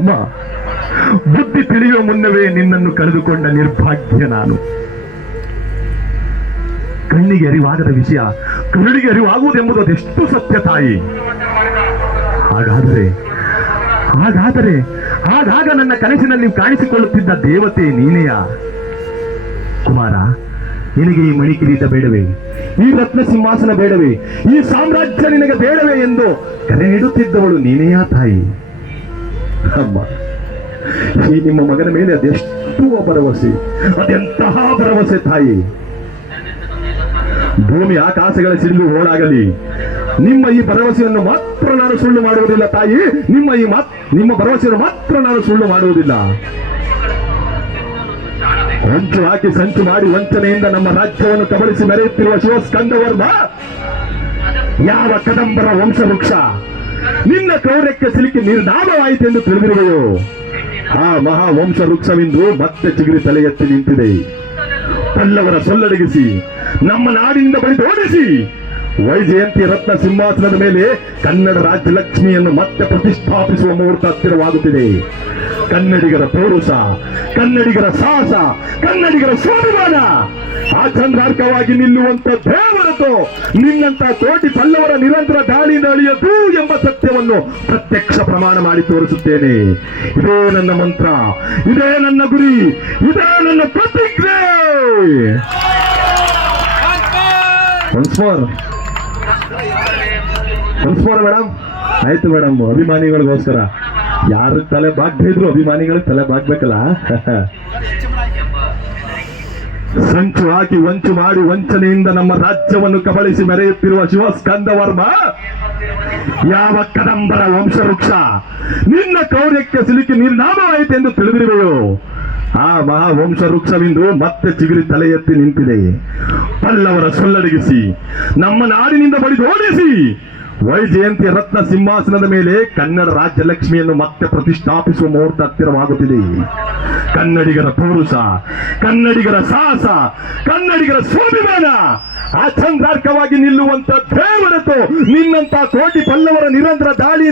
ಅಮ್ಮ, ಬುದ್ಧಿ ತಿಳಿಯುವ ಮುನ್ನವೇ ನಿನ್ನನ್ನು ಕಳೆದುಕೊಂಡ ನಿರ್ಭಾಗ್ಯ ನಾನು. ಕಣ್ಣಿಗೆ ಅರಿವಾಗದ ವಿಷಯ, ಕರುಳಿಗೆ ಅರಿವಾಗುವುದೆಂಬುದು ಅದೆಷ್ಟು ಸತ್ಯ ತಾಯಿ? ಹಾಗಾದರೆ ಹಾಗಾದರೆ, ಹಾಗಾಗ ನನ್ನ ಕನಸಿನಲ್ಲಿ ಕಾಣಿಸಿಕೊಳ್ಳುತ್ತಿದ್ದ ದೇವತೆ ನೀನೆಯ? ಕುಮಾರ, ನಿನಗೆ ಈ ಮಣಿ ಕಿರೀಟ ಬೇಡವೇ? ಈ ರತ್ನ ಸಿಂಹಾಸನ ಬೇಡವೇ? ಈ ಸಾಮ್ರಾಜ್ಯ ನಿನಗೆ ಬೇಡವೇ ಎಂದು ಕರೆ ನೀಡುತ್ತಿದ್ದವಳು ನೀನೆಯಾ ತಾಯಿ? ಅಮ್ಮ, ಈ ನಿಮ್ಮ ಮಗನ ಮೇಲೆ ಅದೆಷ್ಟು ಭರವಸೆ, ಅದೆಂತಹ ಭರವಸೆ ತಾಯಿ? ಭೂಮಿ ಆಕಾಶಗಳ ಸಿಡಿಲು ಓಡಾಗಲಿ ನಿಮ್ಮ ಈ ಭರವಸೆಯನ್ನು ಮಾತ್ರ ನಾನು ಸುಳ್ಳು ಮಾಡುವುದಿಲ್ಲ ತಾಯಿ. ನಿಮ್ಮ ಈ ಮಾತ್, ನಿಮ್ಮ ಭರವಸೆಯನ್ನು ಮಾತ್ರ ನಾನು ಸುಳ್ಳು ಮಾಡುವುದಿಲ್ಲ. ಹೊಂಚು ಹಾಕಿ ಸಂಚು ಮಾಡಿ ವಂಚನೆಯಿಂದ ನಮ್ಮ ರಾಜ್ಯವನ್ನು ಕಬಳಿಸಿ ಮೆರೆಯುತ್ತಿರುವ ಶಿವಸ್ಕಂದವರ್ಮ, ಯಾವ ಕದಂಬರ ವಂಶವೃಕ್ಷ? ನಿನ್ನ ಕ್ರೌರ್ಯಕ್ಕೆ ಸಿಲುಕಿ ನಿರ್ನಾಮವಾಯಿತೆಂದು ತಿಳಿದಿರುವೆಯೋ? ಆ ಮಹಾ ವಂಶ ವೃಕ್ಷವಿಂದು ಮತ್ತೆ ಚಿಗುರಿ ತಲೆ ಎತ್ತಿ ನಿಂತಿದೆ. ಪಲ್ಲವರ ಸೊಲ್ಲಡಗಿಸಿ, ನಮ್ಮ ನಾಡಿನಿಂದ ಬಳಿದು ಓಡಿಸಿ, ವೈಜಯಂತಿ ರತ್ನ ಸಿಂಹಾಸನದ ಮೇಲೆ ಕನ್ನಡ ರಾಜ್ಯ ಲಕ್ಷ್ಮಿಯನ್ನು ಮತ್ತೆ ಪ್ರತಿಷ್ಠಾಪಿಸುವ ಮುಹೂರ್ತ ಹತ್ತಿರವಾಗುತ್ತಿದೆ. ಕನ್ನಡಿಗರ ಪೌರುಷ, ಕನ್ನಡಿಗರ ಸಾಹಸ, ಕನ್ನಡಿಗರ ಸ್ವಾಭಿಮಾನ. ಆ ಚಂದ್ರಾರ್ಕವಾಗಿ ನಿಲ್ಲುವಂತ ದೇವರದ್ದು, ನಿನ್ನಂತ ಕೋಟಿ ಪಲ್ಲವರ ನಿರಂತರ ದಾಳಿಯಿಂದ ಅಳಿಯದು ಎಂಬ ಸತ್ಯವನ್ನು ಪ್ರತ್ಯಕ್ಷ ಪ್ರಮಾಣ ಮಾಡಿ ತೋರಿಸುತ್ತೇನೆ. ಇದೇ ನನ್ನ ಮಂತ್ರ, ಇದೇ ನನ್ನ ಗುರಿ, ಇದೇ ನನ್ನ ಪ್ರತಿಜ್ಞೆ. ಮೇಡಮ್ ಆಯ್ತು ಮೇಡಮ್ ಅಭಿಮಾನಿಗಳಿಗೋಸ್ಕರ. ಯಾರು ತಲೆ ಬಾಗ್ತಾ ಅಭಿಮಾನಿಗಳು ತಲೆ ಬಾಗ್ಬೇಕಲ್ಲ? ಸಂಚು ಹಾಕಿ ವಂಚು ಮಾಡಿ ವಂಚನೆಯಿಂದ ನಮ್ಮ ರಾಜ್ಯವನ್ನು ಕಬಳಿಸಿ ಮೆರೆಯುತ್ತಿರುವ ಶಿವಸ್ಕಂದವರ್ಮ ಯಾವ ಕದಂಬರ ವಂಶವೃಕ್ಷ? ನಿನ್ನ ಕೌರ್ಯಕ್ಕೆ ಸಿಲುಕಿ ನಿರ್ನಾಮವಾಯಿತು ಎಂದು ತಿಳಿದಿರುವೆಯೋ? ಆ ಮಹಾ ವಂಶ ವೃಕ್ಷವಿಂದು ಮತ್ತೆ ಚಿಗುರಿ ತಲೆ ಎತ್ತಿ ನಿಂತಿದೆ. ಪಲ್ಲವರ ಸೊಲ್ಲಡಗಿಸಿ ನಮ್ಮ ನಾಡಿನಿಂದ ಬಡಿದು ಓಡಿಸಿ ವೈಜಯಂತಿ ರತ್ನ ಸಿಂಹಾಸನದ ಮೇಲೆ ಕನ್ನಡ ರಾಜ್ಯ ಲಕ್ಷ್ಮಿಯನ್ನು ಮತ್ತೆ ಪ್ರತಿಷ್ಠಾಪಿಸುವ ಮುಹೂರ್ತ ಹತ್ತಿರವಾಗುತ್ತಿದೆ. ಕನ್ನಡಿಗರ ಪೌರುಷ, ಕನ್ನಡಿಗರ ಸಾಹಸ, ಕನ್ನಡಿಗರ ಸ್ವಾಭಿಮಾನ ಅಚಂದಾರ್ಕವಾಗಿ ನಿಲ್ಲುವಂತ ದೇವರತು ನಿನ್ನಂತ ಕೋಟಿ ಪಲ್ಲವರ ನಿರಂತರ ದಾಳಿ